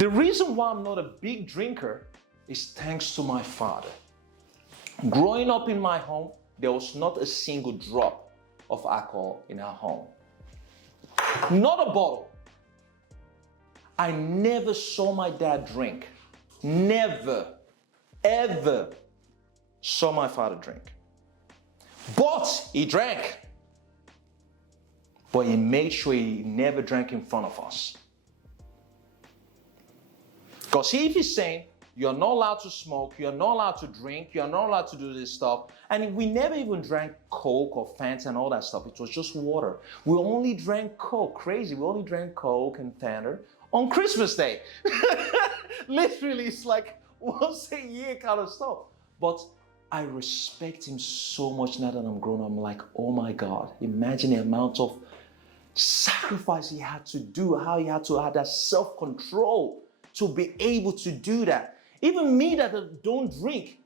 The reason why I'm not a big drinker is thanks to my father. Growing up in my home, there was not a single drop of alcohol in our home. Not a bottle. I never saw my dad drink. Never, ever saw my father drink. But he drank. But he made sure he never drank in front of us. Because if he's saying, you're not allowed to smoke, you're not allowed to drink, you're not allowed to do this stuff. And we never even drank Coke or Fanta and all that stuff. It was just water. We only drank Coke. Crazy. We only drank Coke and Fanta on Christmas Day. Literally, it's like once a year kind of stuff. But I respect him so much now that I'm grown. I'm like, oh my God, imagine the amount of sacrifice he had to do, how he had to have that self-control to be able to do that. Even me that don't drink,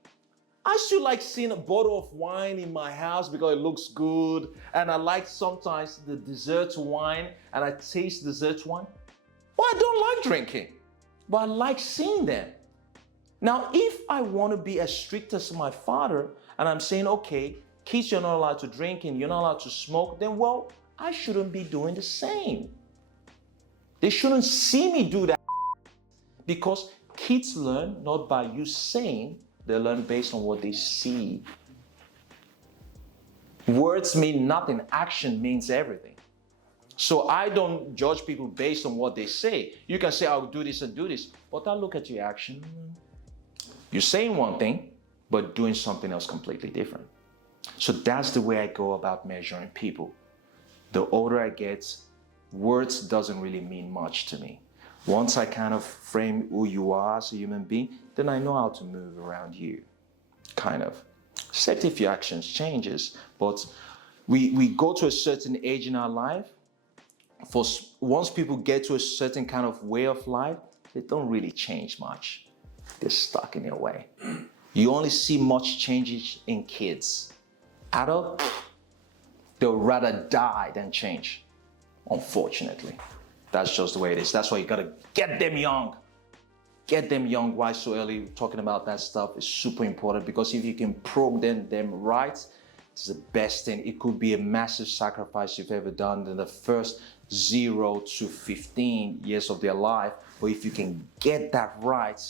I still like seeing a bottle of wine in my house because it looks good. And I like sometimes the dessert wine, and I taste dessert wine. But I don't like drinking, but I like seeing them. Now, if I want to be as strict as my father, and I'm saying, okay, kids, you're not allowed to drink and you're not allowed to smoke, then well, I shouldn't be doing the same. They shouldn't see me do that, because kids learn not by you saying, they learn based on what they see. Words mean nothing, action means everything. So I don't judge people based on what they say. You can say, I'll do this and do this, but I look at your action. You're saying one thing, but doing something else completely different. So that's the way I go about measuring people. The older I get, words doesn't really mean much to me. Once I kind of frame who you are as a human being, then I know how to move around you, kind of. Except if your actions changes, but we go to a certain age in our life. Once people get to a certain kind of way of life, they don't really change much. They're stuck in their way. You only see much changes in kids. Adult, they'll rather die than change, unfortunately. That's just the way it is. That's why you gotta get them young. Get them young. Why so early? Talking about that stuff is super important, because if you can program them right, it's the best thing. It could be a massive sacrifice you've ever done in the first 0 to 15 years of their life. But if you can get that right,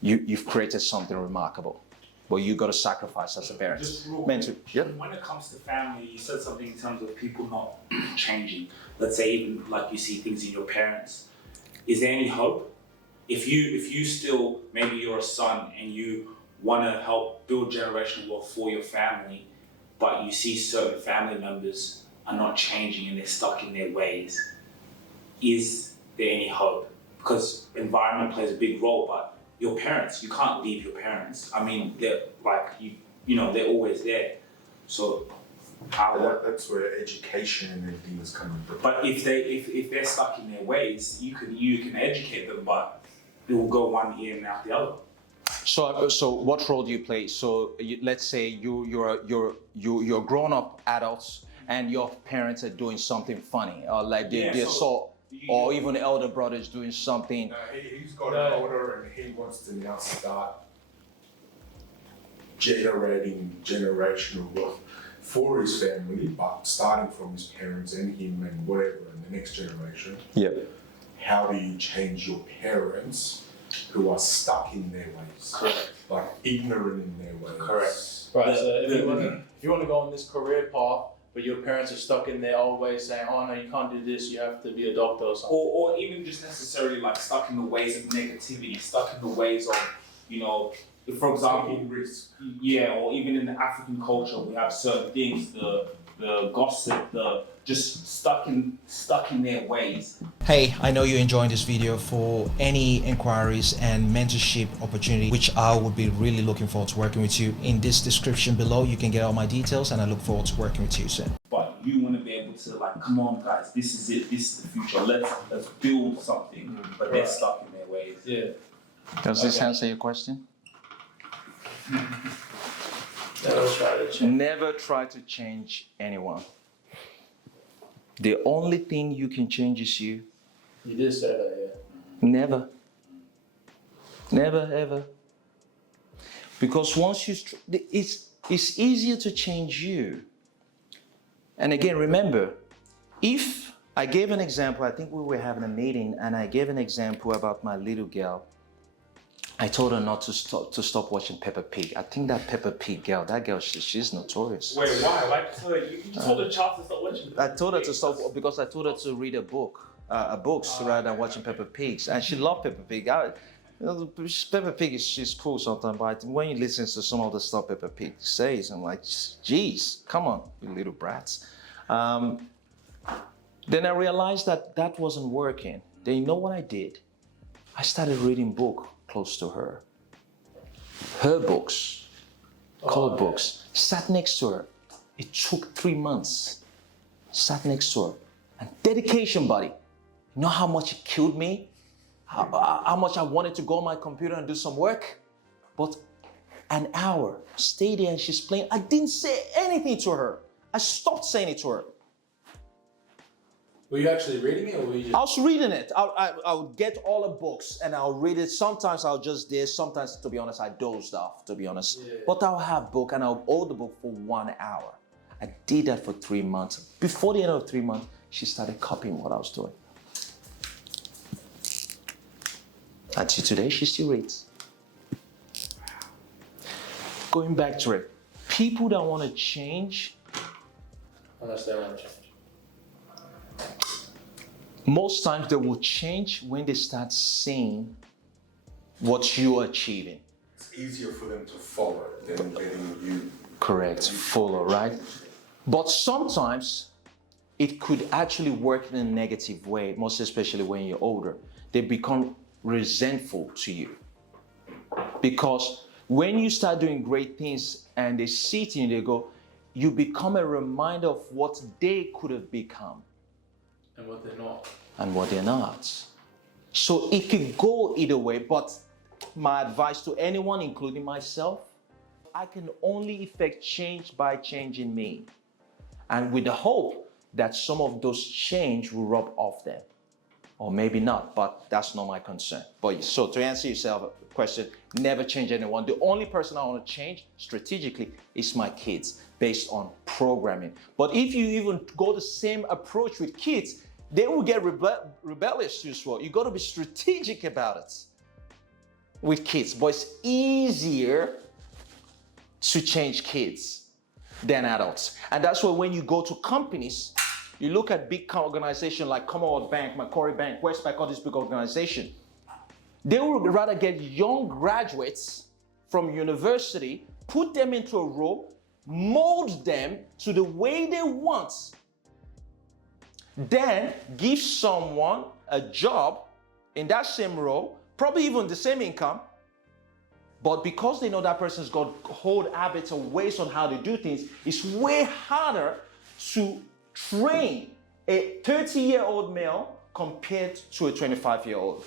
you've created something remarkable. But you got to sacrifice as a parent. When it comes to family, you said something in terms of people not changing. Let's say even like you see things in your parents. Is there any hope? If you still, maybe you're a son and you want to help build generational wealth for your family, but you see certain family members are not changing and they're stuck in their ways, is there any hope? Because environment plays a big role, but your parents, you can't leave your parents. I mean, they're like, you know, they're always there. So that's where education and everything is coming from. But if they're stuck in their ways, you can educate them, but it will go one ear and out the other. So what role do you play? So let's say you're grown-up adults and your parents are doing something funny, or like or even the elder brother's doing something. He's got an older and he wants to now start generating generational wealth for his family, but starting from his parents and him and whatever in the next generation. Yeah. How do you change your parents who are stuck in their ways? Correct. Like ignorant in their ways. Correct. Right, so if you want to go on this career path, but your parents are stuck in their old ways saying, oh no, you can't do this, you have to be a doctor or something. Or even just necessarily like stuck in the ways of negativity, stuck in the ways of, you know, for example, yeah, or even in the African culture, we have certain things, the gossip, the just stuck in their ways. Hey, I know you're enjoying this video. For any inquiries and mentorship opportunity, which I would be really looking forward to working with you, in this description below, you can get all my details, and I look forward to working with you soon. But you want to be able to like, come on guys, this is it, this is the future, let's build something, but they're stuck in their ways. Yeah. Does this answer your question? Never try to change anyone. The only thing you can change is you. You did say that, yeah. Never. Never, ever. Because once it's easier to change you. And again, remember, if I gave an example, I think we were having a meeting and I gave an example about my little girl. I told her not to stop watching Peppa Pig. I think that Peppa Pig girl, she's notorious. Wait, why? Why? You told the child to stop watching. I told her to stop because I told her to read books rather than watching Peppa Pigs, and she loved Peppa Pig. Peppa Pig she's cool sometimes, but when you listen to some of the stuff Peppa Pig says, I'm like, geez, come on, you little brats. Then I realized that wasn't working. Then you know what I did? I started reading books close to her. Her books, colored books, sat next to her. It took 3 months. Sat next to her. And dedication, buddy. You know how much it killed me? How much I wanted to go on my computer and do some work? But an hour, stay there and she's playing. I didn't say anything to her. I stopped saying it to her. Were you actually reading it, or were you just... I was reading it. I would get all the books and I'll read it. Sometimes I'll just dare. Sometimes, to be honest, I dozed off, to be honest. Yeah. But I'll have book and I'll hold the book for 1 hour. I did that for 3 months. Before the end of 3 months, she started copying what I was doing. Until today, she still reads. Going back to it, people that want to change, unless they want to change. Most times they will change when they start seeing what you're achieving. It's easier for them to follow than letting you. Correct, follow, right? But sometimes it could actually work in a negative way, most especially when you're older. They become resentful to you. Because when you start doing great things and they see it and they go, you become a reminder of what they could have become. And what they're not. And what they're not. So it could go either way, but my advice to anyone, including myself, I can only effect change by changing me. And with the hope that some of those change will rub off them. Or maybe not, but that's not my concern. But so to answer yourself a question, never change anyone. The only person I want to change strategically is my kids based on programming. But if you even go the same approach with kids, they will get rebellious as well. You got to be strategic about it with kids. But it's easier to change kids than adults. And that's why when you go to companies, you look at big organizations like Commonwealth Bank, Macquarie Bank, Westpac, all these big organizations. They would rather get young graduates from university, put them into a role, mold them to the way they want, then give someone a job in that same role, probably even the same income, but because they know that person's got old habits or ways on how to do things, it's way harder to train a 30-year-old male compared to a 25-year-old.